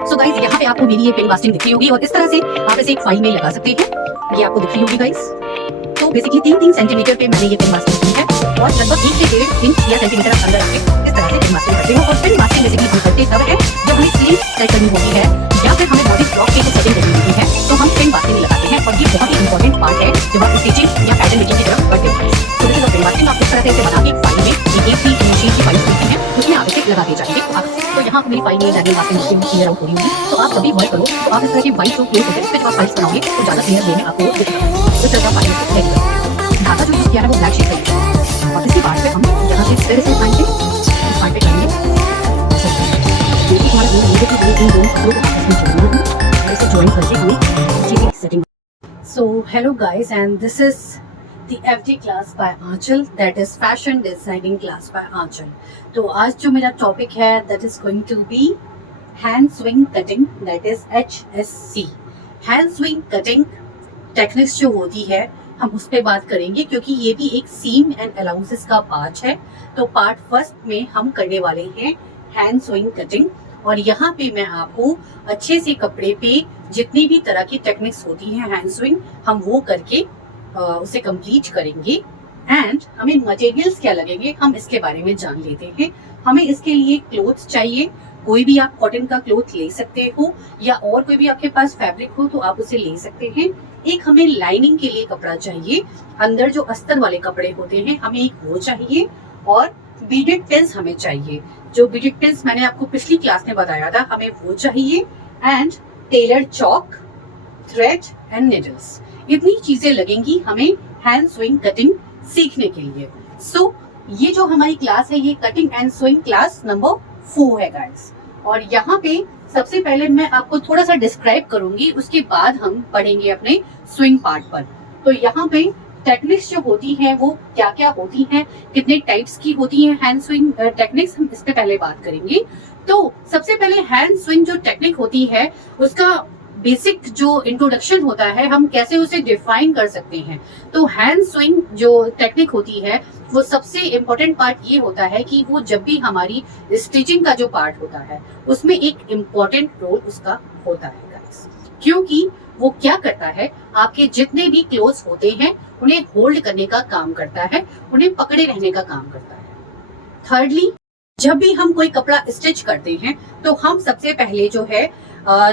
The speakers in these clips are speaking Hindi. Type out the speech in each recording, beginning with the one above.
सो गाइस यहाँ पे आपको मेरी ये पेन बास्टिंग दिख रही होगी और इस तरह से आप इसे एक फाइल में लगा सकते हैं। ये आपको दिख रही होगी गाइस। तो बेसिकली 3-3 सेंटीमीटर पे मैंने ये पेन मास्किंग की है और लगभग 1 से 1.5 इंच या सेंटीमीटर अंदर आके इस तरह से पेन मास्किंग करते हो। और पेन मास्किंग बेसिकली हम करते तब है जब हमें स्लीव सेट करनी होती है या फिर हमें बॉडी ब्लॉक की सेटिंग करनी होती है, तो हम पेन मास्किंग लगाते हैं और ये बहुत ही इंपॉर्टेंट पार्ट है जब आप स्टिचिंग या पैटर्न मेकिंग की तरफ बढ़ते हो। तो दिस इज पेन मास्किंग। आप इस तरह से इसे बना के फाइल में एक भी मशीन की फाइल होती है उसमें आप इसे लगाते जाएंगे। तो यहाँ मेरी फाइल में manual masking machine clear out हो रही होगी। तो आप जब भी वर्क करो तो आप इस तरह की फाइल को क्लोज होकर इस पे जब आप फाइल्स बनाओगे तो ज्यादा क्लियर वे में आपको दिखेगा। इस तरह का फाइल सेट करें। धागा जो यूज किया है वो ब्लैक शीट का है और इसके बाद पे हम यहाँ से फिर से फाइल पे इस फाइल पे करेंगे। देखिए हमारा इन दोनों कपड़ों को आपस में जोड़ना है और इसे ज्वाइन करके हमें अच्छी सी setting. So hello guys, and this is the FD class by Aanchal, that is fashion designing class by Aanchal। तो आज जो मेरा टॉपिक है that is going to be hand swing cutting, that is HSC। hand swing cutting techniques जो होती है हम उस पर बात करेंगे क्योंकि ये भी एक सीम एंड अलाउंसेस का पार्ट है। तो पार्ट फर्स्ट में हम करने वाले हैं हैंड स्विंग कटिंग और यहाँ पे मैं आपको अच्छे से कपड़े पे जितनी भी तरह की टेक्निक्स होती हैं हैंड स्विंग हम वो करके उसे कंप्लीट करेंगे। एंड हमें मटेरियल्स क्या लगेंगे हम इसके बारे में जान लेते हैं। हमें इसके लिए क्लोथ्स चाहिए, कोई भी आप कॉटन का क्लोथ ले सकते हो या और कोई भी आपके पास फैब्रिक हो तो आप उसे ले सकते हैं। एक हमें लाइनिंग के लिए कपड़ा चाहिए, अंदर जो अस्तर वाले कपड़े होते हैं हमें एक वो चाहिए और बीडेड पिन्स हमें चाहिए। जो बीडेड पिन्स मैंने आपको पिछली क्लास में बताया था हमें वो चाहिए। And tailor chalk, thread and needles, इतनी चीजें लगेंगी हमें हैंड स्विंग कटिंग सीखने के लिए। सो ये जो हमारी क्लास है ये cutting and swing class number 4 है गाइस। और यहाँ पे सबसे पहले मैं आपको थोड़ा सा डिस्क्राइब करूंगी, उसके बाद हम पढ़ेंगे अपने स्विंग पार्ट पर। तो यहाँ पे टेक्निक्स जो होती हैं वो क्या क्या होती हैं, कितने टाइप्स की होती हैं हैंड स्विंग टेक्निक्स, हम इस पे पहले बात करेंगे। तो सबसे पहले हैंड स्विंग जो टेक्निक होती है उसका बेसिक जो इंट्रोडक्शन होता है हम कैसे उसे डिफाइन कर सकते हैं। तो हैंड स्विंग जो टेक्निक होती है वो सबसे इम्पोर्टेंट पार्ट ये होता है कि वो जब भी हमारी स्टिचिंग का जो पार्ट होता है उसमें एक इम्पोर्टेंट रोल उसका होता है गाइस। क्योंकि वो क्या करता है आपके जितने भी क्लोथ्स होते हैं उन्हें होल्ड करने का काम करता है, उन्हें पकड़े रहने का काम करता है। थर्डली जब भी हम कोई कपड़ा स्टिच करते हैं तो हम सबसे पहले जो है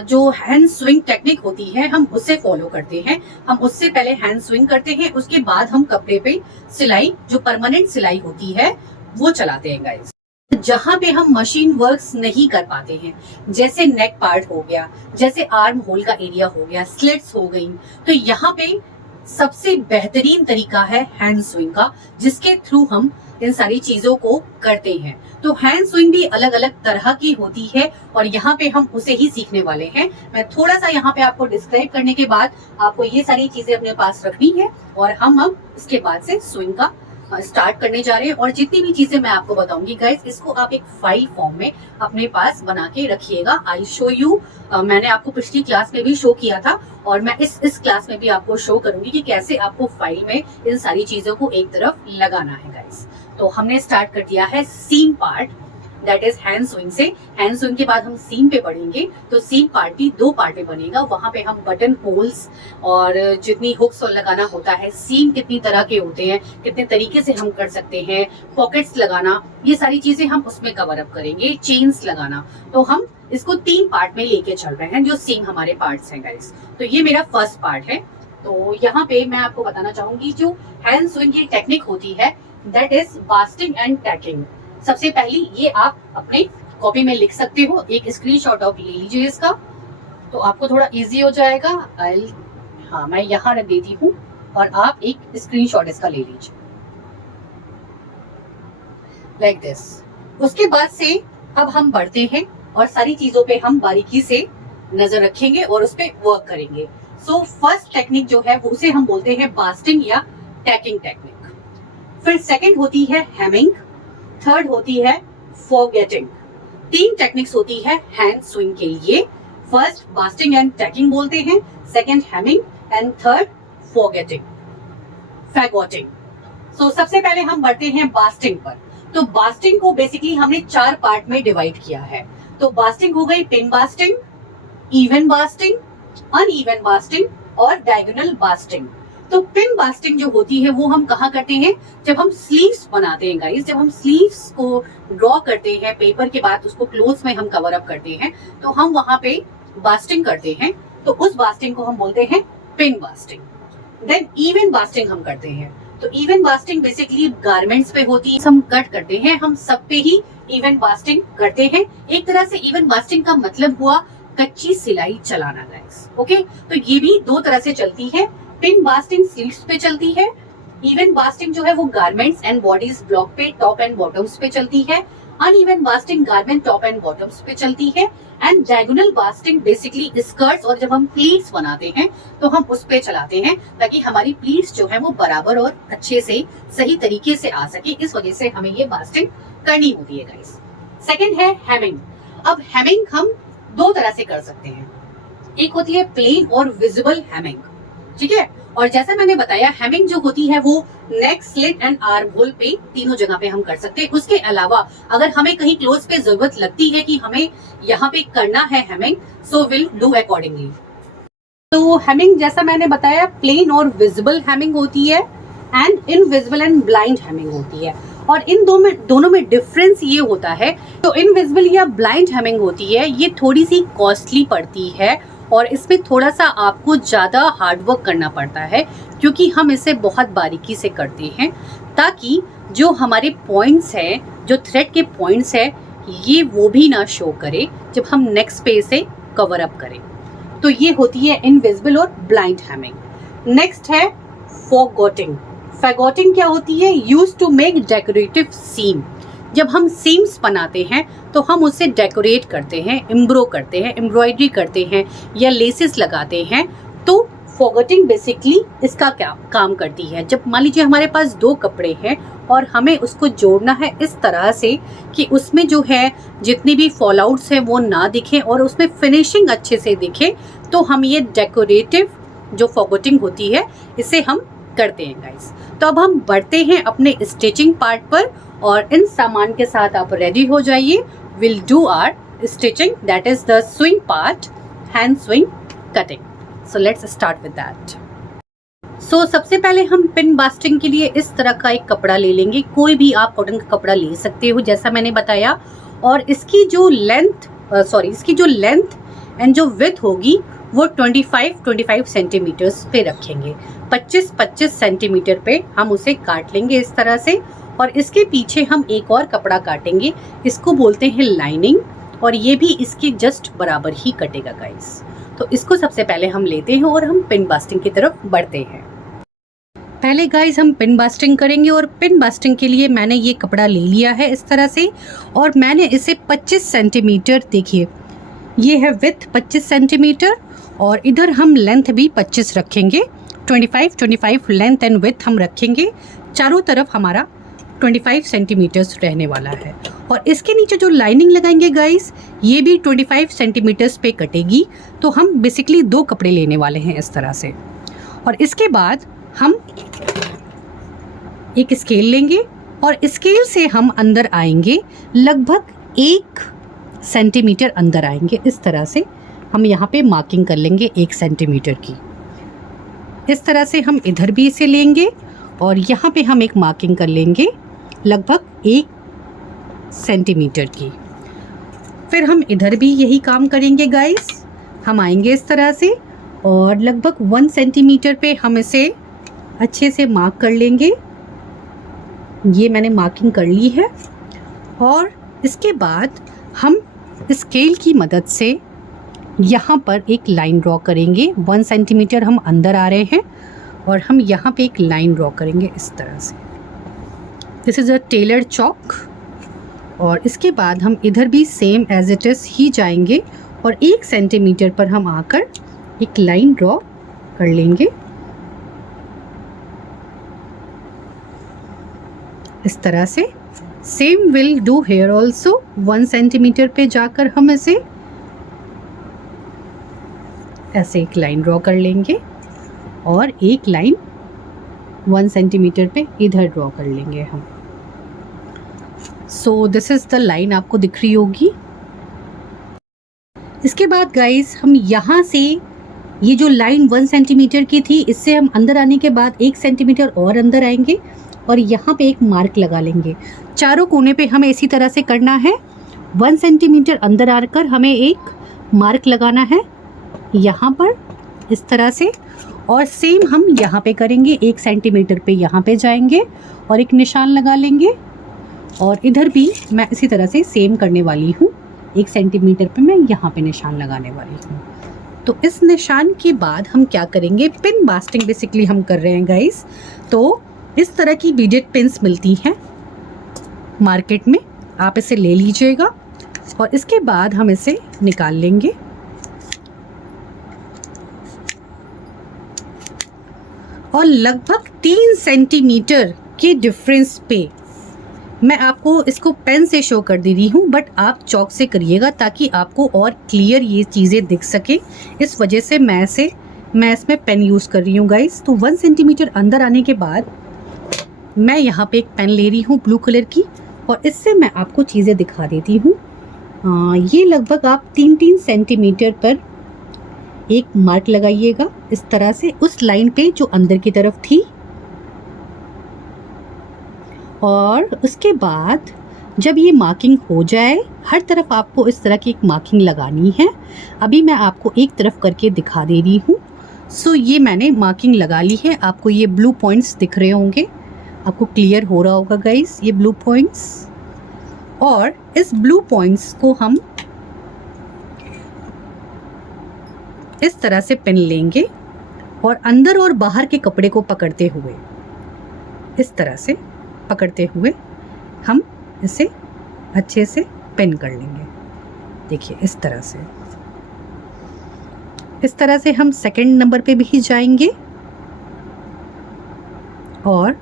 जो हैंड स्विंग टेक्निक होती है हम उससे फॉलो करते हैं। हम उससे पहले हैंड स्विंग करते हैं, उसके बाद हम कपड़े पे सिलाई जो परमानेंट सिलाई होती है वो चलाते हैं गाइस। जहां पे हम मशीन वर्क्स नहीं कर पाते हैं जैसे नेक पार्ट हो गया, जैसे आर्म होल का एरिया हो गया, स्लिट्स हो गई, तो यहाँ पे सबसे बेहतरीन तरीका है हैंड स्विंग का जिसके थ्रू हम इन सारी चीजों को करते हैं। तो हैंड स्विंग भी अलग अलग तरह की होती है और यहाँ पे हम उसे ही सीखने वाले हैं। मैं थोड़ा सा यहाँ पे आपको डिस्क्राइब करने के बाद आपको ये सारी चीजें अपने पास रखनी है और हम अब इसके बाद से स्विंग का स्टार्ट करने जा रहे हैं। और जितनी भी चीजें मैं आपको बताऊंगी गाइस इसको आप एक फाइल फॉर्म में अपने पास बना के रखिएगा। आई शो यू, मैंने आपको पिछली क्लास में भी शो किया था और मैं इस क्लास में भी आपको शो करूंगी कि कैसे आपको फाइल में इन सारी चीजों को एक तरफ लगाना है गाइस। तो हमने स्टार्ट कर दिया है seam part, that is hand swing से। हैंड स्विंग के बाद हम सीम पे पढ़ेंगे। तो सीम पार्ट भी 2 पार्ट में बनेगा। वहां पे हम बटन होल्स और जितनी हुक्स और लगाना होता है, सीम कितनी तरह के होते हैं, कितने तरीके से हम कर सकते हैं, पॉकेट्स लगाना, ये सारी चीजें हम उसमें कवर अप करेंगे, चेन्स लगाना। तो हम इसको 3 पार्ट में लेके चल रहे हैं जो सीम हमारे पार्ट्स हैं गाइस। तो ये मेरा फर्स्ट पार्ट है। तो यहाँ पे मैं आपको बताना चाहूंगी जो हैंड स्विंग की टेक्निक होती है that is basting and tacking. सबसे पहले ये आप अपने कॉपी में लिख सकते हो, एक स्क्रीनशॉट आप ले लीजिए इसका तो आपको थोड़ा इजी हो जाएगा। हाँ मैं यहाँ रख देती हूँ और आप एक स्क्रीनशॉट इसका ले लीजिए लाइक दिस। उसके बाद से अब हम बढ़ते हैं और सारी चीजों पे हम बारीकी से नजर रखेंगे और उस पे वर्क करेंगे। सो फर्स्ट टेक्निक जो है वो उसे हम बोलते हैं बास्टिंग या टैकिंग टेक्निक। फिर सेकंड होती है हेमिंग, थर्ड होती है फॉरगेटिंग। 3 टेक्निक्स होती है हैंड स्विंग के लिए। फर्स्ट बास्टिंग एंड टैकिंग बोलते हैं, second hemming and third forgetting, faggoting. So सबसे पहले हम बढ़ते हैं बास्टिंग पर। तो बास्टिंग को बेसिकली हमने 4 पार्ट में डिवाइड किया है। तो बास्टिंग हो गई pin basting, even basting, uneven basting और डायगोनल बास्टिंग। तो पिन बास्टिंग जो होती है वो हम कहाँ करते हैं, जब हम स्लीव्स बनाते हैं गाइस, जब हम स्लीव्स को ड्रॉ करते हैं पेपर के बाद उसको क्लोथ में हम कवर अप करते हैं तो हम वहां पे बास्टिंग करते हैं, तो उस बास्टिंग को हम बोलते हैं pin basting. Then even basting हम करते हैं, तो इवन बास्टिंग बेसिकली गारमेंट्स पे होती है, हम कट करते हैं, हम सब पे ही इवन बास्टिंग करते हैं। एक तरह से इवन बास्टिंग का मतलब हुआ कच्ची सिलाई चलाना गाइस। ओके, तो ये भी दो तरह से चलती है। पिन बास्टिंग स्लीव्स पे चलती है, इवन बास्टिंग जो है वो गारमेंट्स एंड बॉडीज ब्लॉक पे टॉप एंड बॉटम्स पे चलती है, uneven basting garment top and bottoms पे चलती है, and diagonal basting basically skirts और जब हम प्लीट्स बनाते हैं तो हम उस पे चलाते हैं ताकि हमारी प्लीट्स जो है वो बराबर और अच्छे से सही तरीके से आ सके, इस वजह से हमें ये बास्टिंग करनी होती है गाइस। सेकंड है हेमिंग। अब हेमिंग हम दो तरह से कर सकते हैं, एक होती है प्लेन और विजिबल हेमिंग, ठीक है। और जैसा मैंने बताया हेमिंग जो होती है वो नेक, स्लिट एंड आर्म होल पे तीनों जगह पे हम कर सकते हैं। उसके अलावा अगर हमें कहीं क्लोज पे जरूरत लगती है कि हमें यहाँ पे करना है hemming, so will do accordingly. तो हेमिंग जैसा मैंने बताया प्लेन और विजिबल हेमिंग होती है and invisible and blind hemming होती है। और इन दोनों में डिफरेंस ये होता है, तो इनविजिबल या ब्लाइंड हेमिंग होती है ये थोड़ी सी कॉस्टली पड़ती है और इसमें थोड़ा सा आपको ज़्यादा हार्डवर्क करना पड़ता है क्योंकि हम इसे बहुत बारीकी से करते हैं ताकि जो हमारे पॉइंट्स हैं, जो थ्रेड के पॉइंट्स हैं, ये वो भी ना शो करे जब हम नेक्स्ट पे इसे कवर अप करें। तो ये होती है इनविजिबल और ब्लाइंड हेमिंग। नेक्स्ट है फॉगोटिंग। फैगोटिंग क्या होती है, यूज टू मेक डेकोरेटिव सीम। जब हम सीम्स बनाते हैं तो हम उसे डेकोरेट करते हैं, एम्ब्रो करते हैं, एम्ब्रॉयडरी करते हैं या लेसेस लगाते हैं। तो फॉगोटिंग बेसिकली इसका क्या काम करती है, जब मान लीजिए हमारे पास दो कपड़े हैं और हमें उसको जोड़ना है इस तरह से कि उसमें जो है जितनी भी फॉल आउट्स हैं वो ना दिखें और उसमें फिनिशिंग अच्छे से दिखे, तो हम ये डेकोरेटिव जो फॉगोटिंग होती है इसे हम करते हैं गाइस। तो अब हम बढ़ते हैं अपने स्टिचिंग पार्ट पर और इन सामान के साथ आप रेडी हो जाइए। Will do our stitching, that is the swing part, hand swing cutting. So let's start with that. So सबसे पहले हम पिन बास्टिंग के लिए इस तरह का एक कपड़ा ले लेंगे, कोई भी आप कॉटन का कपड़ा ले सकते हो जैसा मैंने बताया। और इसकी जो लेंथ एंड जो विड्थ होगी वो 25 सेंटीमीटर्स पे रखेंगे। 25 सेंटीमीटर पे हम उसे काट लेंगे इस तरह से। और इसके पीछे हम एक और कपड़ा काटेंगे, इसको बोलते हैं लाइनिंग, और ये भी इसके जस्ट बराबर ही कटेगा गाइस। तो इसको सबसे पहले हम लेते हैं और हम पिन बास्टिंग की तरफ बढ़ते हैं। पहले गाइस हम पिन बास्टिंग करेंगे और पिन बास्टिंग के लिए मैंने ये कपड़ा ले लिया है इस तरह से और मैंने इसे 25 सेंटीमीटर, देखिए ये है विड्थ 25 सेंटीमीटर और इधर हम लेंथ भी 25 रखेंगे। 25 लेंथ एंड विड्थ हम रखेंगे। चारों तरफ हमारा 25 सेंटीमीटर्स रहने वाला है। और इसके नीचे जो लाइनिंग लगाएंगे गाइस ये भी 25 सेंटीमीटर्स पे कटेगी। तो हम बेसिकली दो कपड़े लेने वाले हैं इस तरह से। और इसके बाद हम एक स्केल लेंगे और स्केल से हम अंदर आएंगे, लगभग 1 सेंटीमीटर अंदर आएंगे इस तरह से। हम यहाँ पे मार्किंग कर लेंगे 1 सेंटीमीटर की। इस तरह से हम इधर भी इसे लेंगे और यहाँ पे हम एक मार्किंग कर लेंगे लगभग 1 सेंटीमीटर की। फिर हम इधर भी यही काम करेंगे गाइस। हम आएंगे इस तरह से और लगभग 1 सेंटीमीटर पे हम इसे अच्छे से मार्क कर लेंगे। ये मैंने मार्किंग कर ली है। और इसके बाद हम स्केल की मदद से यहाँ पर एक लाइन ड्रॉ करेंगे। 1 सेंटीमीटर हम अंदर आ रहे हैं और हम यहाँ पे एक लाइन ड्रॉ करेंगे इस तरह से। This is a tailor chalk. और इसके बाद हम इधर भी सेम एज इट इज़ ही जाएंगे और 1 सेंटीमीटर पर हम आकर एक लाइन ड्रॉ कर लेंगे इस तरह से। Same will do here also. 1 centimetre पे जाकर हम इसे ऐसे एक लाइन ड्रॉ कर लेंगे और एक लाइन 1 सेंटीमीटर पे इधर ड्रॉ कर लेंगे हम। So this is the line आपको दिख रही होगी। इसके बाद गाइस हम यहाँ से ये जो लाइन 1 सेंटीमीटर की थी, इससे हम अंदर आने के बाद 1 सेंटीमीटर और अंदर आएंगे और यहाँ पे एक मार्क लगा लेंगे। चारों कोने पे हमें इसी तरह से करना है। 1 सेंटीमीटर अंदर आकर हमें एक मार्क लगाना है यहाँ पर इस तरह से, और सेम हम यहाँ पे करेंगे। 1 सेंटीमीटर पे यहाँ पे जाएंगे और एक निशान लगा लेंगे, और इधर भी मैं इसी तरह से सेम करने वाली हूँ। 1 सेंटीमीटर पे मैं यहाँ पे निशान लगाने वाली हूँ। तो इस निशान के बाद हम क्या करेंगे, पिन बास्टिंग बेसिकली हम कर रहे हैं गाइस। तो इस तरह की बीडेड पिन्स मिलती हैं मार्केट में, आप इसे ले लीजिएगा और इसके बाद हम इसे निकाल लेंगे। और लगभग 3 सेंटीमीटर के डिफरेंस पे मैं आपको इसको पेन से शो कर दे रही हूँ, बट आप चॉक से करिएगा ताकि आपको और क्लियर ये चीज़ें दिख सके। इस वजह से मैं इसमें पेन यूज़ कर रही हूँ गाइस। तो 1 सेंटीमीटर अंदर आने के बाद मैं यहाँ पे एक पेन ले रही हूँ ब्लू कलर की, और इससे मैं आपको चीज़ें दिखा देती हूँ। ये लगभग आप 3-3 सेंटीमीटर पर एक मार्क लगाइएगा इस तरह से उस लाइन पे जो अंदर की तरफ थी, और उसके बाद जब ये मार्किंग हो जाए, हर तरफ आपको इस तरह की एक मार्किंग लगानी है। अभी मैं आपको एक तरफ करके दिखा दे रही हूँ। सो ये मैंने मार्किंग लगा ली है। आपको ये ब्लू पॉइंट्स दिख रहे होंगे, आपको क्लियर हो रहा होगा गाइस ये ब्लू पॉइंट्स। और इस ब्लू पॉइंट्स को हम इस तरह से पिन लेंगे और अंदर और बाहर के कपड़े को पकड़ते हुए, इस तरह से पकड़ते हुए हम इसे अच्छे से पिन कर लेंगे। देखिए इस तरह से हम सेकंड नंबर पे भी जाएंगे और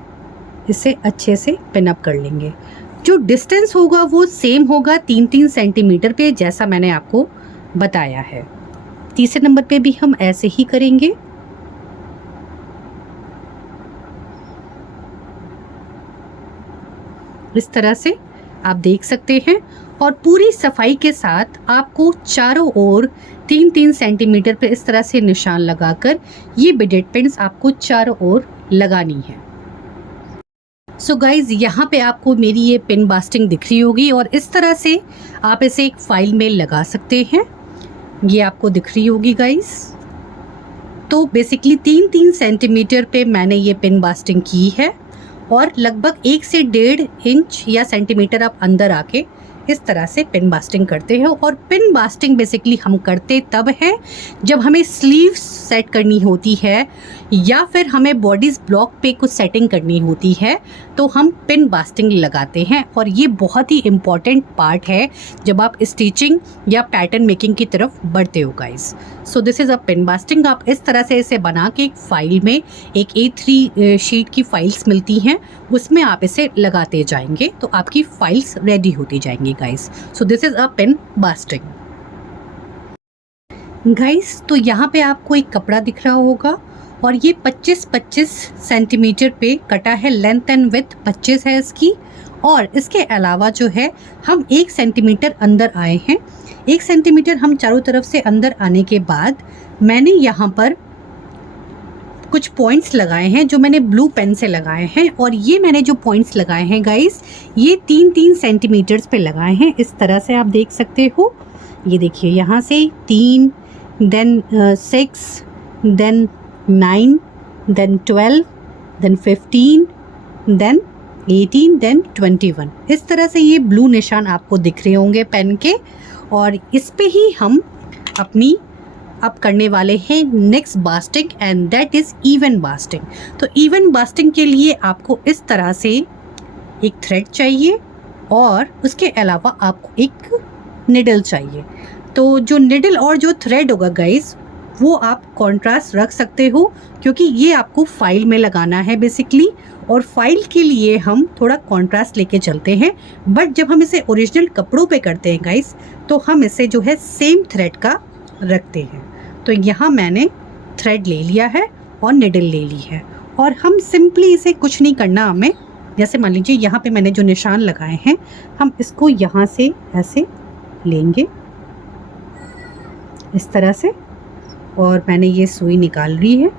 इसे अच्छे से पिन अप कर लेंगे। जो डिस्टेंस होगा वो सेम होगा 3-3 सेंटीमीटर पे, जैसा मैंने आपको बताया है। तीसरे नंबर पे भी हम ऐसे ही करेंगे। इस तरह से आप देख सकते हैं, और पूरी सफाई के साथ आपको चारों ओर 3-3 सेंटीमीटर पे इस तरह से निशान लगाकर ये बिडेड पिन्स आपको चारों ओर लगानी है। सो गाइज यहाँ पे आपको मेरी ये पिन बास्टिंग दिख रही होगी, और इस तरह से आप इसे एक फाइल में लगा सकते हैं। ये आपको दिख रही होगी गाइज। तो बेसिकली 3-3 सेंटीमीटर पे मैंने ये पिन बास्टिंग की है, और लगभग 1 से 1.5 इंच या सेंटीमीटर आप अंदर आके इस तरह से पिन बास्टिंग करते हो। और पिन बास्टिंग बेसिकली हम करते तब है जब हमें स्लीव्स सेट करनी होती है या फिर हमें बॉडीज ब्लॉक पे कुछ सेटिंग करनी होती है, तो हम पिन बास्टिंग लगाते हैं। और ये बहुत ही इम्पॉर्टेंट पार्ट है जब आप स्टिचिंग या पैटर्न मेकिंग की तरफ बढ़ते हो guys. So this is a pin basting. आप इस तरह से इसे बना के एक फाइल में, एक A3 शीट की फाइल्स मिलती हैं, उसमें आप इसे लगाते जाएंगे तो आपकी फाइल्स रेडी होती जाएंगी guys. So this is a pin basting guys. तो यहाँ पे आपको एक कपड़ा दिख रहा होगा, और ये 25-25 सेंटीमीटर पे कटा है। लेंथ एंड विड्थ 25 है इसकी। और इसके अलावा जो है हम 1 सेंटीमीटर अंदर आए हैं। 1 सेंटीमीटर हम चारों तरफ से अंदर आने के बाद मैंने यहाँ पर कुछ पॉइंट्स लगाए हैं जो मैंने ब्लू पेन से लगाए हैं। और ये मैंने जो पॉइंट्स लगाए हैं गाइस, ये 3-3 सेंटीमीटर्स पे लगाए हैं। इस तरह से आप देख सकते हो। ये देखिए यहाँ से 3, then 6, then 9, then 12, then 15, then 18, then 21। इस तरह से ये ब्लू निशान आपको दिख रहे होंगे पेन के, और इस पे ही हम अपनी अब करने वाले हैं next basting, and that is even basting. तो इवन बास्टिंग के लिए आपको इस तरह से एक थ्रेड चाहिए, और उसके अलावा आपको एक निडल चाहिए। तो जो निडल और जो थ्रेड होगा गाइस, वो आप कॉन्ट्रास्ट रख सकते हो, क्योंकि ये आपको फाइल में लगाना है बेसिकली। और फाइल के लिए हम थोड़ा कॉन्ट्रास्ट लेके चलते हैं, बट जब हम इसे ओरिजिनल कपड़ों पे करते हैं गाइस, तो हम इसे जो है सेम थ्रेड का रखते हैं। तो यहाँ मैंने थ्रेड ले लिया है और निडल ले ली है, और हम सिंपली इसे कुछ नहीं करना हमें। जैसे मान लीजिए यहाँ पे मैंने जो निशान लगाए हैं, हम इसको यहाँ से ऐसे लेंगे इस तरह से। और मैंने ये सुई निकाल ली है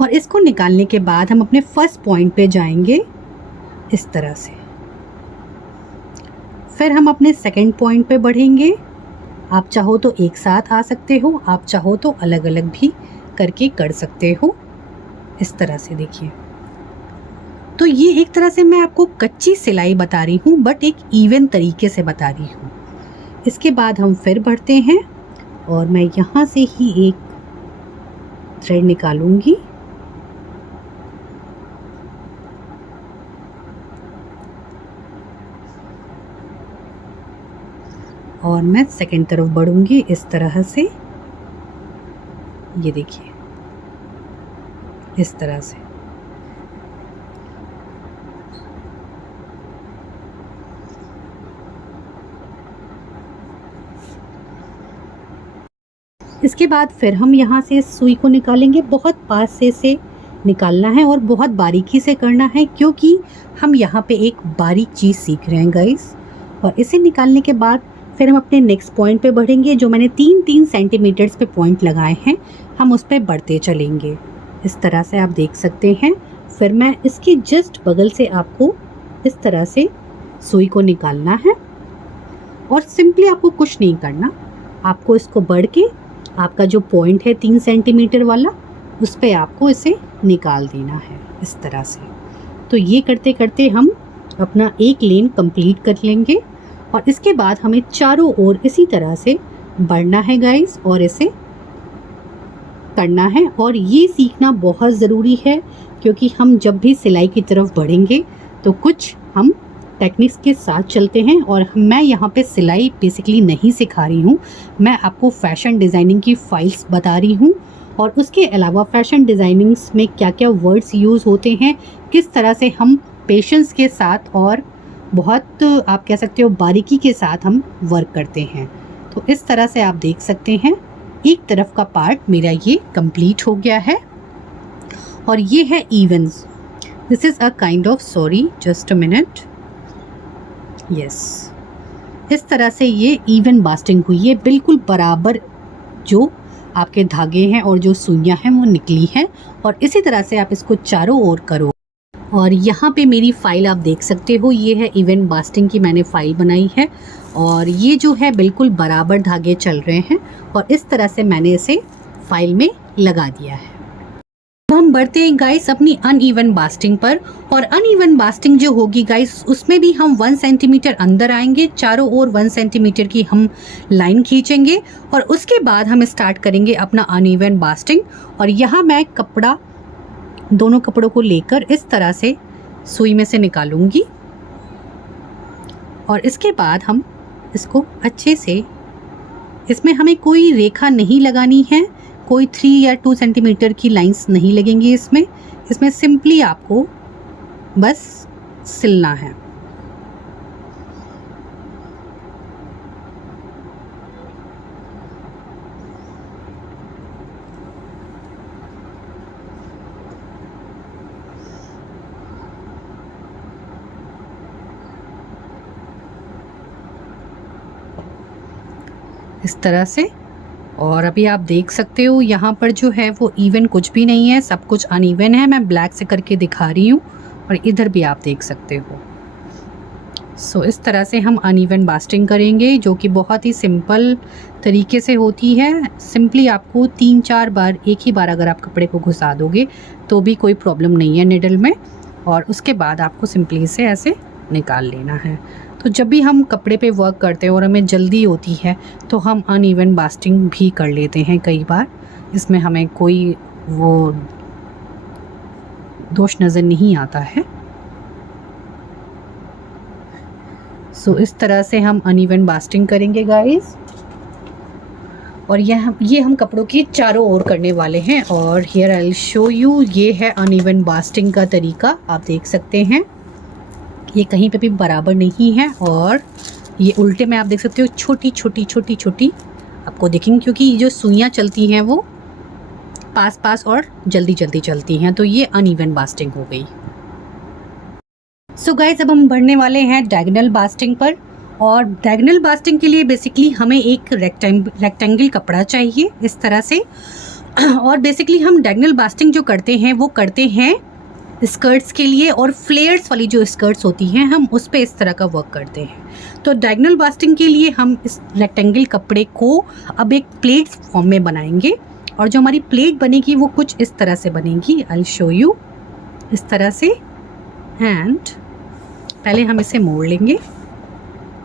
और इसको निकालने के बाद हम अपने फर्स्ट पॉइंट पे जाएंगे इस तरह से। फिर हम अपने सेकंड पॉइंट पे बढ़ेंगे। आप चाहो तो एक साथ आ सकते हो, आप चाहो तो अलग अलग भी करके कर सकते हो। इस तरह से देखिए। तो ये एक तरह से मैं आपको कच्ची सिलाई बता रही हूँ, बट एक इवन तरीके से बता रही हूँ। इसके बाद हम फिर बढ़ते हैं और मैं यहाँ से ही एक थ्रेड निकालूंगी और मैं सेकंड तरफ बढ़ूंगी इस तरह से। ये देखिए इस तरह से। इसके बाद फिर हम यहाँ से सुई को निकालेंगे। बहुत पास से इसे निकालना है और बहुत बारीकी से करना है, क्योंकि हम यहाँ पे एक बारीक चीज़ सीख रहे हैं गाइस। और इसे निकालने के बाद फिर हम अपने नेक्स्ट पॉइंट पे बढ़ेंगे। जो मैंने 3-3 सेंटीमीटर्स पे पॉइंट लगाए हैं, हम उस पर बढ़ते चलेंगे। इस तरह से आप देख सकते हैं। फिर मैं इसके जस्ट बगल से आपको इस तरह से सुई को निकालना है और सिंपली आपको कुछ नहीं करना। आपको इसको बढ़ के आपका जो पॉइंट है 3 सेंटीमीटर वाला, उस पर आपको इसे निकाल देना है इस तरह से। तो ये करते करते हम अपना एक लेन कंप्लीट कर लेंगे और इसके बाद हमें चारों ओर इसी तरह से बढ़ना है गाइस और इसे करना है। और ये सीखना बहुत ज़रूरी है, क्योंकि हम जब भी सिलाई की तरफ बढ़ेंगे तो कुछ हम टेक्निक्स के साथ चलते हैं। और मैं यहाँ पे सिलाई बेसिकली नहीं सिखा रही हूँ, मैं आपको फैशन डिज़ाइनिंग की फाइल्स बता रही हूँ। और उसके अलावा फैशन डिज़ाइनिंग्स में क्या क्या वर्ड्स यूज़ होते हैं, किस तरह से हम पेशेंस के साथ और बहुत आप कह सकते हो बारीकी के साथ हम वर्क करते हैं। तो इस तरह से आप देख सकते हैं एक तरफ का पार्ट मेरा ये कंप्लीट हो गया है। और ये है evens. This is a kind of, sorry just a minute, yes, इस तरह से ये इवन बास्टिंग हुई है। बिल्कुल बराबर जो आपके धागे हैं और जो सुइयां हैं वो निकली हैं। और इसी तरह से आप इसको चारों ओर करो। और यहाँ पे मेरी फ़ाइल आप देख सकते हो, ये है इवन बास्टिंग की मैंने फ़ाइल बनाई है। और ये जो है बिल्कुल बराबर धागे चल रहे हैं और इस तरह से मैंने इसे फ़ाइल में लगा दिया है। अब हम बढ़ते हैं गाइस अपनी अनइवन बास्टिंग पर। और अनइवन बास्टिंग जो होगी गाइस, उसमें भी हम 1 सेंटीमीटर अंदर आएंगे, चारों ओर 1 सेंटीमीटर की हम लाइन खींचेंगे और उसके बाद हम स्टार्ट करेंगे अपना अनइवन बास्टिंग। और यहाँ मैं कपड़ा, दोनों कपड़ों को लेकर इस तरह से सुई में से निकालूंगी और इसके बाद हम इसको अच्छे से, इसमें हमें कोई रेखा नहीं लगानी है, कोई 3 या 2 सेंटीमीटर की लाइंस नहीं लगेंगी इसमें सिंपली आपको बस सिलना है। इस तरह से। और अभी आप देख सकते हो यहाँ पर जो है वो इवन कुछ भी नहीं है, सब कुछ अनइवन है। मैं ब्लैक से करके दिखा रही हूँ और इधर भी आप देख सकते हो। सो इस तरह से हम अनइवन बास्टिंग करेंगे, जो कि बहुत ही सिंपल तरीके से होती है। सिंपली आपको 3-4 बार, एक ही बार अगर आप कपड़े को घुसा दोगे तो भी कोई प्रॉब्लम नहीं है निडल में। और उसके बाद आपको सिंपली इसे ऐसे निकाल लेना है। तो जब भी हम कपड़े पे वर्क करते हैं और हमें जल्दी होती है तो हम अनइवन बास्टिंग भी कर लेते हैं कई बार। इसमें हमें कोई वो दोष नज़र नहीं आता है। सो इस तरह से हम अनइवन बास्टिंग करेंगे गाइस। और ये हम कपड़ों की चारों ओर करने वाले हैं। और here I will show you, ये है अनइवन बास्टिंग का तरीका। आप देख सकते हैं ये कहीं पे भी बराबर नहीं है और ये उल्टे में आप देख सकते हो छोटी छोटी आपको दिखेंगी, क्योंकि जो सुइयां चलती हैं वो पास पास और जल्दी जल्दी चलती हैं। तो ये अनइवन बास्टिंग हो गई। सो गाइस अब हम बढ़ने वाले हैं डायगोनल बास्टिंग पर। और डायगोनल बास्टिंग के लिए बेसिकली हमें एक रेक्टेंगल कपड़ा चाहिए इस तरह से। और बेसिकली हम डायगोनल बास्टिंग जो करते हैं वो करते हैं स्कर्ट्स के लिए, और फ्लेयर्स वाली जो स्कर्ट्स होती हैं हम उस पर इस तरह का वर्क करते हैं। तो डायगोनल बास्टिंग के लिए हम इस रेक्टेंगल कपड़े को अब एक प्लेट फॉर्म में बनाएंगे, और जो हमारी प्लेट बनेगी वो कुछ इस तरह से बनेगी। आई विल शो यू इस तरह से। एंड पहले हम इसे मोड़ लेंगे,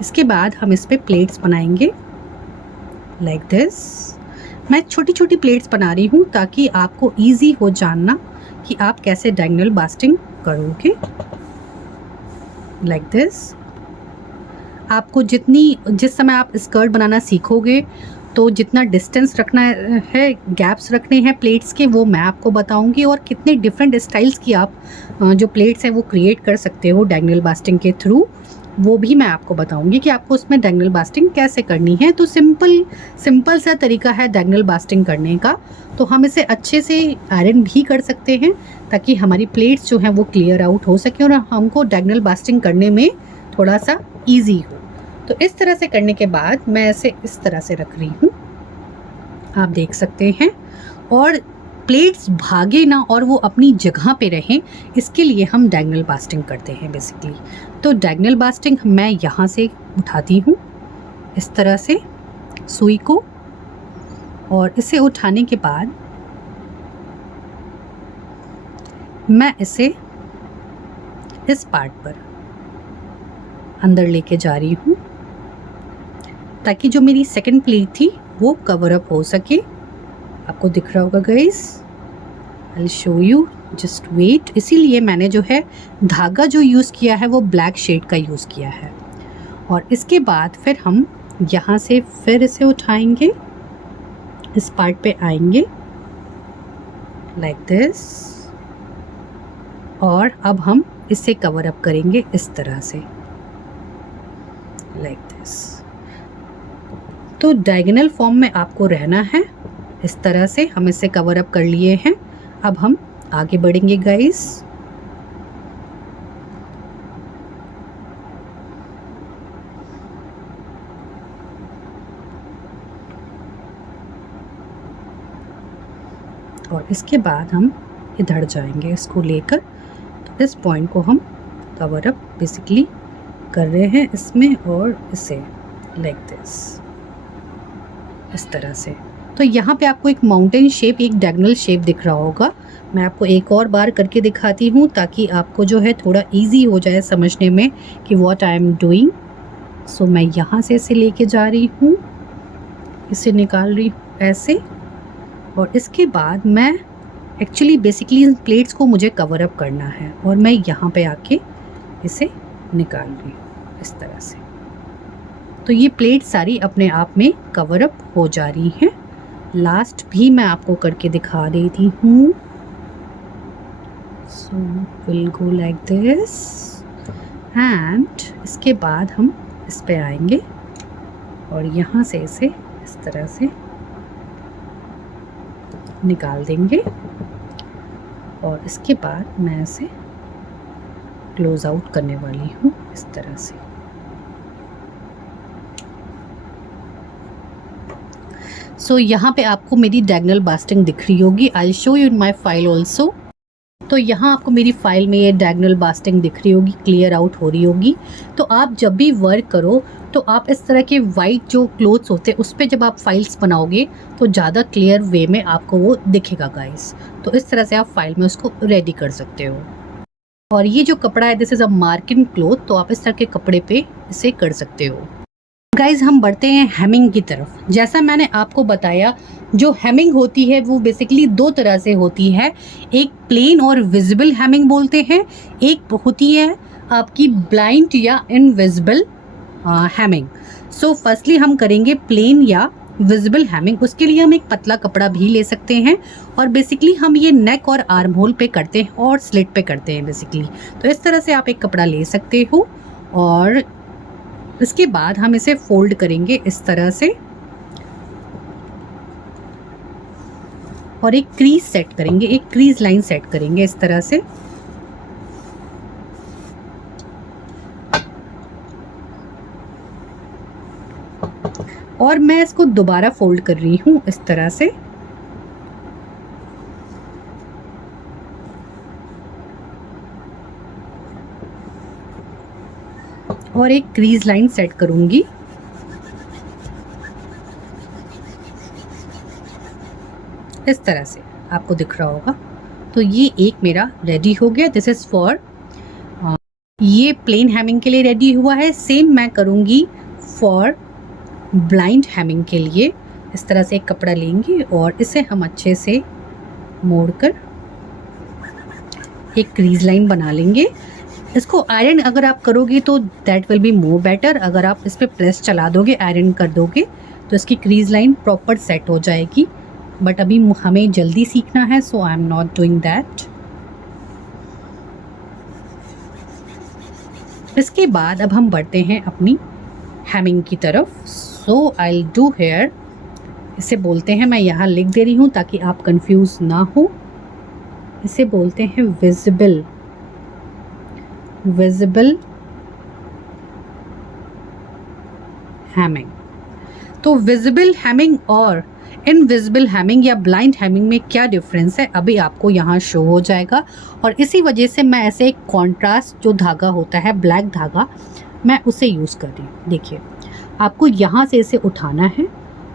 इसके बाद हम इस पर प्लेट्स बनाएंगे लाइक दिस। मैं छोटी छोटी प्लेट्स बना रही हूँ ताकि आपको ईजी हो जानना कि आप कैसे डायगोनल बास्टिंग करोगे लाइक दिस। आपको जिस समय आप स्कर्ट बनाना सीखोगे तो जितना डिस्टेंस रखना है, गैप्स रखने हैं प्लेट्स के, वो मैं आपको बताऊंगी, और कितने डिफरेंट स्टाइल्स की आप जो प्लेट्स हैं वो क्रिएट कर सकते हो डायगोनल बास्टिंग के थ्रू, वो भी मैं आपको बताऊंगी कि आपको उसमें डायगोनल बास्टिंग कैसे करनी है। तो सिंपल सा तरीका है डायगोनल बास्टिंग करने का। तो हम इसे अच्छे से आयरन भी कर सकते हैं ताकि हमारी प्लेट्स जो हैं वो क्लियर आउट हो सके और हमको डायगोनल बास्टिंग करने में थोड़ा सा ईजी हो। तो इस तरह से करने के बाद मैं इसे इस तरह से रख रही हूँ, आप देख सकते हैं। और प्लेट्स भागे ना और वो अपनी जगह पे रहें, इसके लिए हम डायगोनल बास्टिंग करते हैं बेसिकली। तो डायगोनल बास्टिंग मैं यहाँ से उठाती हूँ इस तरह से सुई को, और इसे उठाने के बाद मैं इसे इस पार्ट पर अंदर लेके जा रही हूँ ताकि जो मेरी सेकंड प्लेट थी वो कवर अप हो सके। आपको दिख रहा होगा guys, I will show you, just wait. इसीलिए मैंने जो है धागा जो यूज़ किया है वो ब्लैक शेड का यूज़ किया है। और इसके बाद फिर हम यहाँ से फिर इसे उठाएंगे, इस पार्ट पे आएंगे लाइक दिस, और अब हम इसे कवर अप करेंगे इस तरह से लाइक दिस। तो डायगोनल फॉर्म में आपको रहना है इस तरह से। हम इसे कवर अप कर लिए हैं, अब हम आगे बढ़ेंगे गाइस। और इसके बाद हम इधर जाएंगे इसको लेकर। तो इस पॉइंट को हम कवर अप बेसिकली कर रहे हैं इसमें, और इसे लाइक दिस इस तरह से। तो यहाँ पे आपको एक माउंटेन शेप, एक डायगोनल शेप दिख रहा होगा। मैं आपको एक और बार करके दिखाती हूँ ताकि आपको जो है थोड़ा इजी हो जाए समझने में कि व्हाट आई एम डूइंग। सो मैं यहाँ से इसे लेके जा रही हूँ, इसे निकाल रही हूँ ऐसे, और इसके बाद मैं एक्चुअली बेसिकली इन प्लेट्स को मुझे कवर अप करना है, और मैं यहाँ पे आके इसे निकाल रही हूँ इस तरह से। तो ये प्लेट सारी अपने आप में कवर अप हो जा रही हैं। लास्ट भी मैं आपको करके दिखा देती हूँ। So will go like this, and इसके बाद हम इस पे आएंगे और यहाँ से इसे इस तरह से निकाल देंगे, और इसके बाद मैं इसे क्लोज आउट करने वाली हूँ इस तरह से। सो यहाँ पे आपको मेरी डायगोनल बास्टिंग दिख रही होगी। I show you in my file also. तो यहाँ आपको मेरी फाइल में ये डायगोनल बास्टिंग दिख रही होगी, क्लियर आउट हो रही होगी। तो आप जब भी वर्क करो तो आप इस तरह के वाइट जो क्लोथ्स होते हैं उस पर जब आप फाइल्स बनाओगे तो ज़्यादा क्लियर वे में आपको वो दिखेगा गाइस। तो इस तरह से आप फाइल में उसको रेडी कर सकते हो। और ये जो कपड़ा है this is a marking cloth, तो आप इस तरह के कपड़े पे इसे कर सकते हो। गाइज हम बढ़ते हैं हेमिंग की तरफ। जैसा मैंने आपको बताया, जो हेमिंग होती है वो बेसिकली दो तरह से होती है। एक प्लेन और विजिबल हेमिंग बोलते हैं, एक होती है आपकी ब्लाइंड या इनविजिबल हेमिंग। सो फर्स्टली हम करेंगे प्लेन या विजिबल हेमिंग। उसके लिए हम एक पतला कपड़ा भी ले सकते हैं, और बेसिकली हम ये नेक और आर्म होल पे करते हैं और स्लिट पे करते हैं बेसिकली। तो इस तरह से आप एक कपड़ा ले सकते हो, और इसके बाद हम इसे फोल्ड करेंगे इस तरह से, और एक क्रीज सेट करेंगे, एक क्रीज लाइन सेट करेंगे इस तरह से। और मैं इसको दोबारा फोल्ड कर रही हूँ इस तरह से। और एक क्रीज लाइन सेट करूंगी। इस तरह से आपको दिख रहा होगा। तो ये एक मेरा रेडी हो गया। दिस इज फॉर, ये प्लेन हेमिंग के लिए रेडी हुआ है। सेम मैं करूंगी फॉर ब्लाइंड हेमिंग के लिए। इस तरह से एक कपड़ा लेंगे और इसे हम अच्छे से मोड़कर एक क्रीज लाइन बना लेंगे। इसको आयरन अगर आप करोगे तो that will be more better. अगर आप इस पर प्रेस चला दोगे, आयरन कर दोगे, तो इसकी क्रीज लाइन प्रॉपर सेट हो जाएगी। बट अभी हमें जल्दी सीखना है, so I am not doing that. इसके बाद अब हम बढ़ते हैं अपनी हेमिंग की तरफ। सो आई विल डू हेयर, इसे बोलते हैं, मैं यहाँ लिख दे रही हूँ ताकि आप कंफ्यूज ना हो। इसे बोलते हैं विजिबल, विजिबल हैमिंग। तो विजिबल हैमिंग और इनविजिबल हैमिंग या ब्लाइंड हैमिंग में क्या डिफरेंस है अभी आपको यहाँ शो हो जाएगा। और इसी वजह से मैं ऐसे एक कॉन्ट्रास्ट जो धागा होता है, ब्लैक धागा, मैं उसे यूज़ कर रही हूँ। देखिए, आपको यहाँ से इसे उठाना है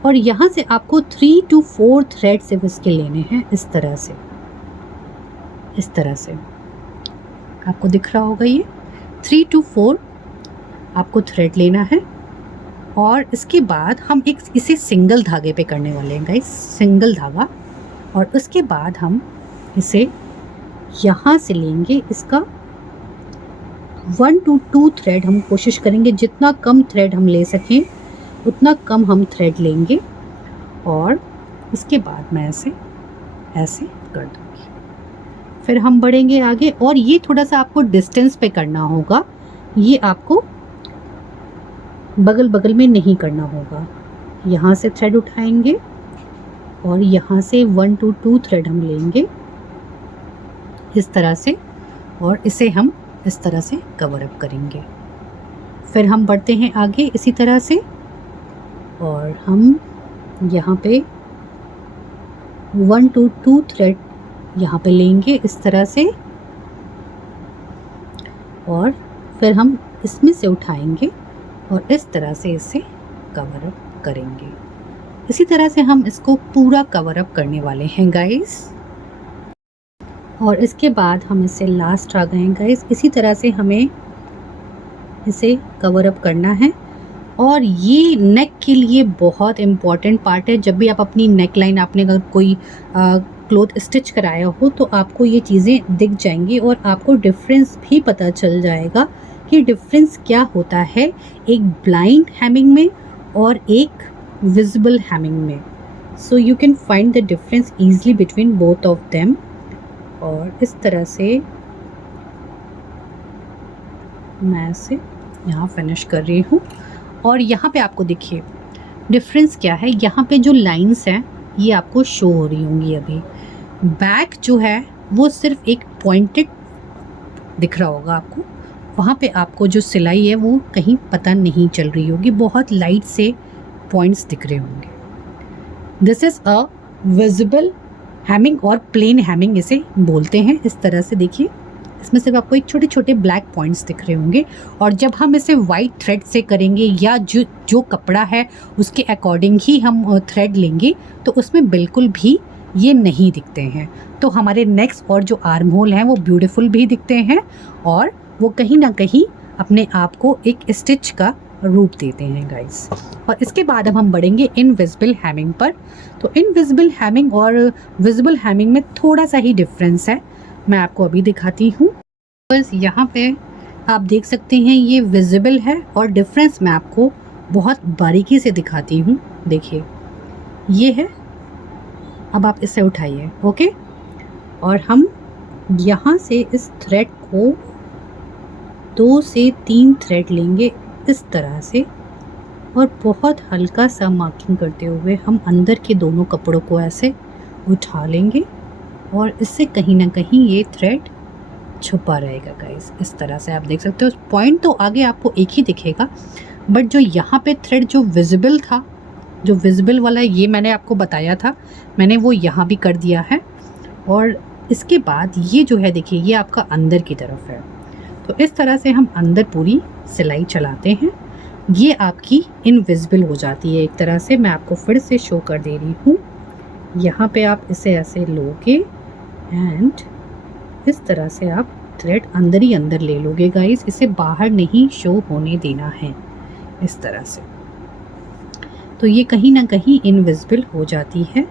और यहाँ से आपको 3 to 4 थ्रेड सिर्फ इसके लेने हैं। इस तरह से, इस तरह से आपको दिख रहा होगा। ये 3 to 4 आपको थ्रेड लेना है। और इसके बाद हम एक इसे सिंगल धागे पे करने वाले हैं गाइस, सिंगल धागा। और उसके बाद हम इसे यहाँ से लेंगे, इसका 1 to 2 थ्रेड हम कोशिश करेंगे, जितना कम थ्रेड हम ले सकें उतना कम हम थ्रेड लेंगे। और इसके बाद मैं ऐसे ऐसे कर दूँगी। फिर हम बढ़ेंगे आगे। और ये थोड़ा सा आपको डिस्टेंस पे करना होगा, ये आपको बगल बगल में नहीं करना होगा। यहाँ से थ्रेड उठाएंगे और यहाँ से 1 to 2 थ्रेड हम लेंगे इस तरह से, और इसे हम इस तरह से कवर अप करेंगे। फिर हम बढ़ते हैं आगे इसी तरह से, और हम यहाँ पे 1 to 2 थ्रेड यहाँ पे लेंगे इस तरह से, और फिर हम इसमें से उठाएंगे और इस तरह से इसे कवर अप करेंगे। इसी तरह से हम इसको पूरा कवर अप करने वाले हैं गाइस। और इसके बाद हम इसे लास्ट आ गए हैं गाइस। इसी तरह से हमें इसे कवर अप करना है। और ये नेक के लिए बहुत इम्पॉर्टेंट पार्ट है। जब भी आप अपनी नेक लाइन, आपने अगर कोई क्लोथ स्टिच कराया हो तो आपको ये चीज़ें दिख जाएंगी और आपको डिफरेंस भी पता चल जाएगा कि डिफरेंस क्या होता है एक ब्लाइंड हैमिंग में और एक विजिबल हैमिंग में। So you can find the difference easily between both of them. और इस तरह से मैं इसे यहाँ फिनिश कर रही हूँ। और यहाँ पे आपको देखिए डिफरेंस क्या है। यहाँ पे जो लाइंस हैं ये आपको शो हो रही होंगी। अभी बैक जो है वो सिर्फ एक पॉइंटेड दिख रहा होगा आपको, वहाँ पे आपको जो सिलाई है वो कहीं पता नहीं चल रही होगी, बहुत लाइट से पॉइंट्स दिख रहे होंगे। This is a visible Hamming और प्लेन हैमिंग इसे बोलते हैं। इस तरह से देखिए, इसमें सिर्फ आपको एक छोटे छोटे ब्लैक पॉइंट्स दिख रहे होंगे। और जब हम इसे वाइट थ्रेड से करेंगे या जो कपड़ा है उसके अकॉर्डिंग ही हम थ्रेड लेंगे तो उसमें बिल्कुल भी ये नहीं दिखते हैं। तो हमारे नेक्स और जो आर्म होल हैं वो ब्यूटीफुल भी दिखते हैं और वो कहीं ना कहीं अपने आप को एक स्टिच का रूप देते हैं गाइस। और इसके बाद अब हम बढ़ेंगे इनविजिबल हैमिंग पर। तो इनविजिबल हैमिंग और विजिबल हैमिंग में थोड़ा सा ही डिफरेंस है, मैं आपको अभी दिखाती हूँ। बस यहाँ पे आप देख सकते हैं ये विजिबल है और डिफरेंस मैं आपको बहुत बारीकी से दिखाती हूँ। देखिए ये है, अब आप इसे उठाइए, ओके। और हम यहाँ से इस थ्रेड को 2 से 3 थ्रेड लेंगे इस तरह से, और बहुत हल्का सा मार्किंग करते हुए हम अंदर के दोनों कपड़ों को ऐसे उठा लेंगे और इससे कहीं ना कहीं ये थ्रेड छुपा रहेगा गाइस। इस तरह से आप देख सकते हो। पॉइंट तो आगे आपको एक ही दिखेगा, बट जो यहाँ पे थ्रेड जो विजिबल था जो विजिबल वाला ये मैंने आपको बताया था, मैंने वो यहाँ भी कर दिया है। और इसके बाद ये जो है देखिए ये आपका अंदर की तरफ है, तो इस तरह से हम अंदर पूरी सिलाई चलाते हैं। ये आपकी इनविजिबल हो जाती है एक तरह से। मैं आपको फिर से शो कर दे रही हूँ। यहाँ पे आप इसे ऐसे लोगे एंड इस तरह से आप थ्रेड अंदर ही अंदर ले लोगे गाइस, इसे बाहर नहीं शो होने देना है इस तरह से। तो ये कहीं ना कहीं इनविजिबल हो जाती है,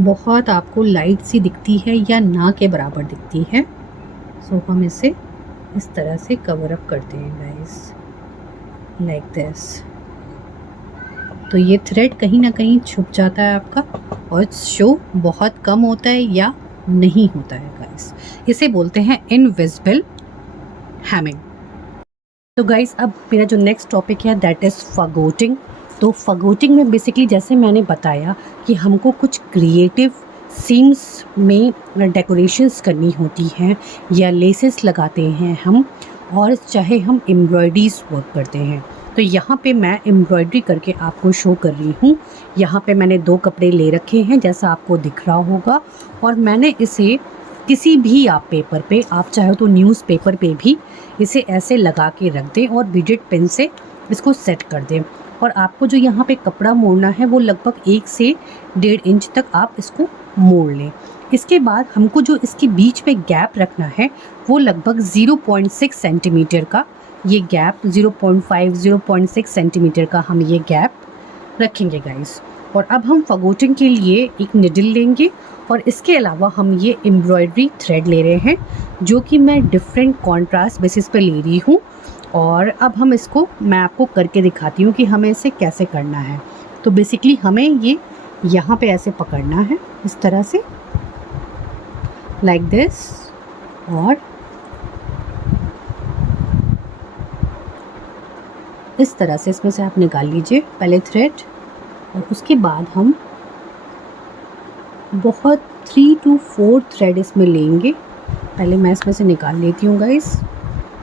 बहुत आपको लाइट सी दिखती है या ना के बराबर दिखती है। सो हम इसे इस तरह से कवर अप करते हैं गाइस, लाइक दिस। तो ये थ्रेड कहीं ना कहीं छुप जाता है आपका और शो बहुत कम होता है या नहीं होता है गाइस। इसे बोलते हैं इनविजिबल हैमिंग। तो गाइस अब मेरा जो नेक्स्ट टॉपिक है दैट इज़ फगोटिंग। तो फगोटिंग में बेसिकली जैसे मैंने बताया कि हमको कुछ क्रिएटिव सीम्स में डेकोरेशंस करनी होती हैं या लेसेस लगाते हैं हम, और चाहे हम एम्ब्रॉयडरीज वर्क करते हैं। तो यहाँ पे मैं एम्ब्रॉयडरी करके आपको शो कर रही हूँ। यहाँ पे मैंने 2 कपड़े ले रखे हैं जैसा आपको दिख रहा होगा, और मैंने इसे किसी भी आप पेपर पे, आप चाहे तो न्यूज़पेपर पे भी इसे ऐसे लगा के रख दें और बिजेट पेन से इसको सेट कर दें। और आपको जो यहाँ पे कपड़ा मोड़ना है वो लगभग 1 से 1.5 इंच तक आप इसको मोड़ लें। इसके बाद हमको जो इसके बीच में गैप रखना है वो लगभग 0.6 सेंटीमीटर का ये गैप, 0.6 सेंटीमीटर का हम ये गैप रखेंगे गाइस। और अब हम फगोटिंग के लिए एक निडल लेंगे और इसके अलावा हम ये एम्ब्रॉयडरी थ्रेड ले रहे हैं जो कि मैं डिफरेंट कॉन्ट्रास्ट बेसिस पे ले रही हूँ। और अब हम इसको मैं आपको करके दिखाती हूँ कि हमें इसे कैसे करना है। तो बेसिकली हमें ये यहाँ पे ऐसे पकड़ना है इस तरह से, लाइक दिस, और इस तरह से इसमें से आप निकाल लीजिए पहले थ्रेड, और उसके बाद हम बहुत 3 to 4 थ्रेड इसमें लेंगे। पहले मैं इसमें से निकाल लेती हूँ गाइस।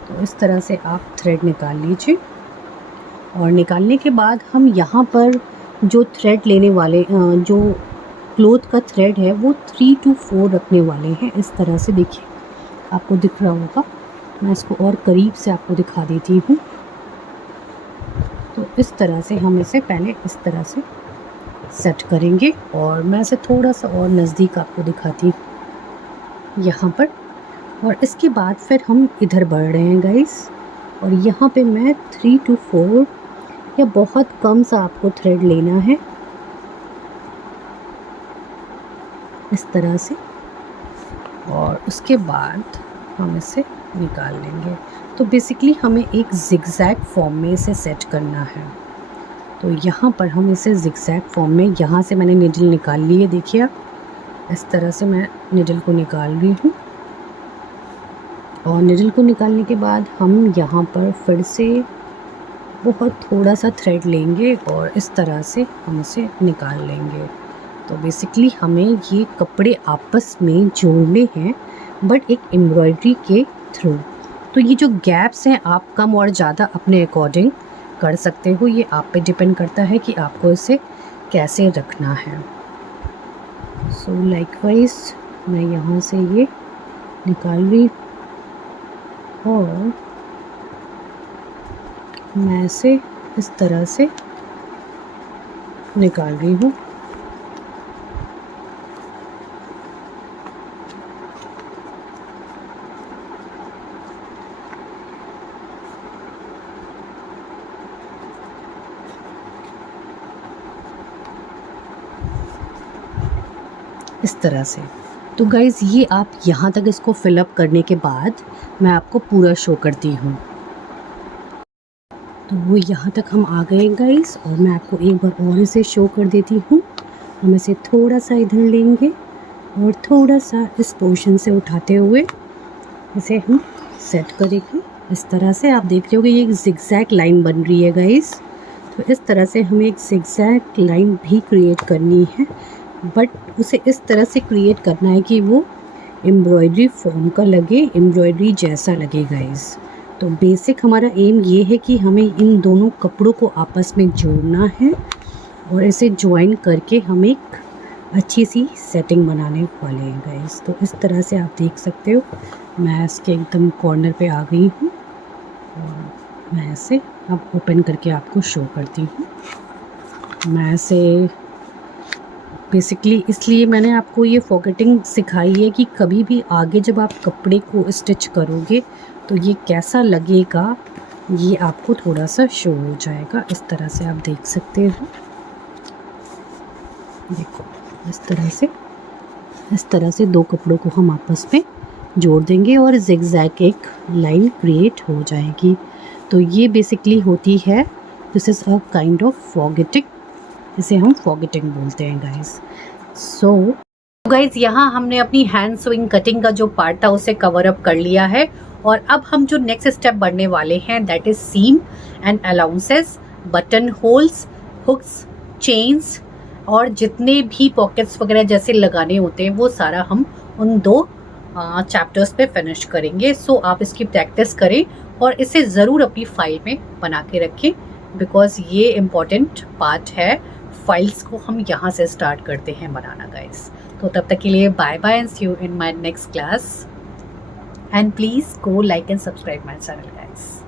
तो इस तरह से आप थ्रेड निकाल लीजिए, और निकालने के बाद हम यहाँ पर जो थ्रेड लेने वाले जो क्लोथ का थ्रेड है वो 3 to 4 रखने वाले हैं। इस तरह से देखिए आपको दिख रहा होगा, मैं इसको और करीब से आपको दिखा देती हूँ। तो इस तरह से हम इसे पहले इस तरह से सेट करेंगे, और मैं इसे थोड़ा सा और नज़दीक आपको दिखाती हूँ यहाँ पर। और इसके बाद फिर हम इधर बढ़ रहे हैं गाइस, और यहाँ पे मैं 3 to 4 या बहुत कम सा आपको थ्रेड लेना है इस तरह से, और उसके बाद हम इसे निकाल लेंगे। तो बेसिकली हमें एक जिगजैग फॉर्म में इसे सेट करना है। तो यहाँ पर हम इसे जिगजैग फॉर्म में, यहाँ से मैंने निडल निकाल ली है, देखिए आप, इस तरह से मैं निडल को निकाल रही हूँ। और निडल को निकालने के बाद हम यहाँ पर फिर से बहुत थोड़ा सा थ्रेड लेंगे और इस तरह से हम इसे निकाल लेंगे। तो बेसिकली हमें ये कपड़े आपस में जोड़ने हैं, बट एक एम्ब्रॉयडरी के थ्रू। तो ये जो गैप्स हैं आप कम और ज़्यादा अपने अकॉर्डिंग कर सकते हो, ये आप पे डिपेंड करता है कि आपको इसे कैसे रखना है। सो लाइकवाइज मैं यहाँ से ये निकाल रही और मैं इसे इस तरह से निकाल रही हूँ। इस तरह से। तो गाइज़ ये आप यहाँ तक इसको फिलअप करने के बाद मैं आपको पूरा शो करती हूँ। तो वो यहाँ तक हम आ गए गाइज़, और मैं आपको एक बार और इसे शो कर देती हूँ। हम इसे थोड़ा सा इधर लेंगे और थोड़ा सा इस पोर्शन से उठाते हुए इसे हम सेट करेंगे। इस तरह से आप देख रहे हो कि ये एक जिगजैग लाइन बन रही है गाइज़। तो इस तरह से हमें एक जिगजैग लाइन भी क्रिएट करनी है, बट उसे इस तरह से क्रिएट करना है कि वो एम्ब्रॉयडरी फॉर्म का लगे, एम्ब्रॉयडरी जैसा लगे गाइस। तो बेसिक हमारा एम ये है कि हमें इन दोनों कपड़ों को आपस में जोड़ना है और इसे ज्वाइन करके हम एक अच्छी सी सेटिंग बनाने वाले हैं गाइस। तो इस तरह से आप देख सकते हो, मैं इसके एकदम कॉर्नर पे आ गई हूँ और मैं इसे अब ओपन करके आपको शो करती हूँ। मैं इसे बेसिकली इसलिए मैंने आपको ये फॉकेटिंग सिखाई है कि कभी भी आगे जब आप कपड़े को स्टिच करोगे तो ये कैसा लगेगा ये आपको थोड़ा सा शो हो जाएगा। इस तरह से आप देख सकते हो, देखो इस तरह से दो कपड़ों को हम आपस में जोड़ देंगे और जिगजैग एक लाइन क्रिएट हो जाएगी। तो ये बेसिकली होती है, this is a kind of faggoting, इसे हम फॉकेटिंग बोलते हैं गाइस। सो गाइस यहाँ हमने अपनी हैंड स्विंग कटिंग का जो पार्ट था उसे कवर अप कर लिया है और अब हम जो नेक्स्ट स्टेप बढ़ने वाले हैं that is seam and allowances, button holes, hooks, chains और जितने भी पॉकेट्स वगैरह जैसे लगाने होते हैं वो सारा हम उन दो चैप्टर्स पे फिनिश करेंगे। सो आप इसकी प्रैक्टिस करें और इसे ज़रूर अपनी फाइल में बना के रखें बिकॉज ये इम्पॉर्टेंट पार्ट है। फाइल्स को हम यहाँ से स्टार्ट करते हैं बनाना गाइस। तो तब तक के लिए bye bye and see you in my next class and please go like and subscribe my channel guys.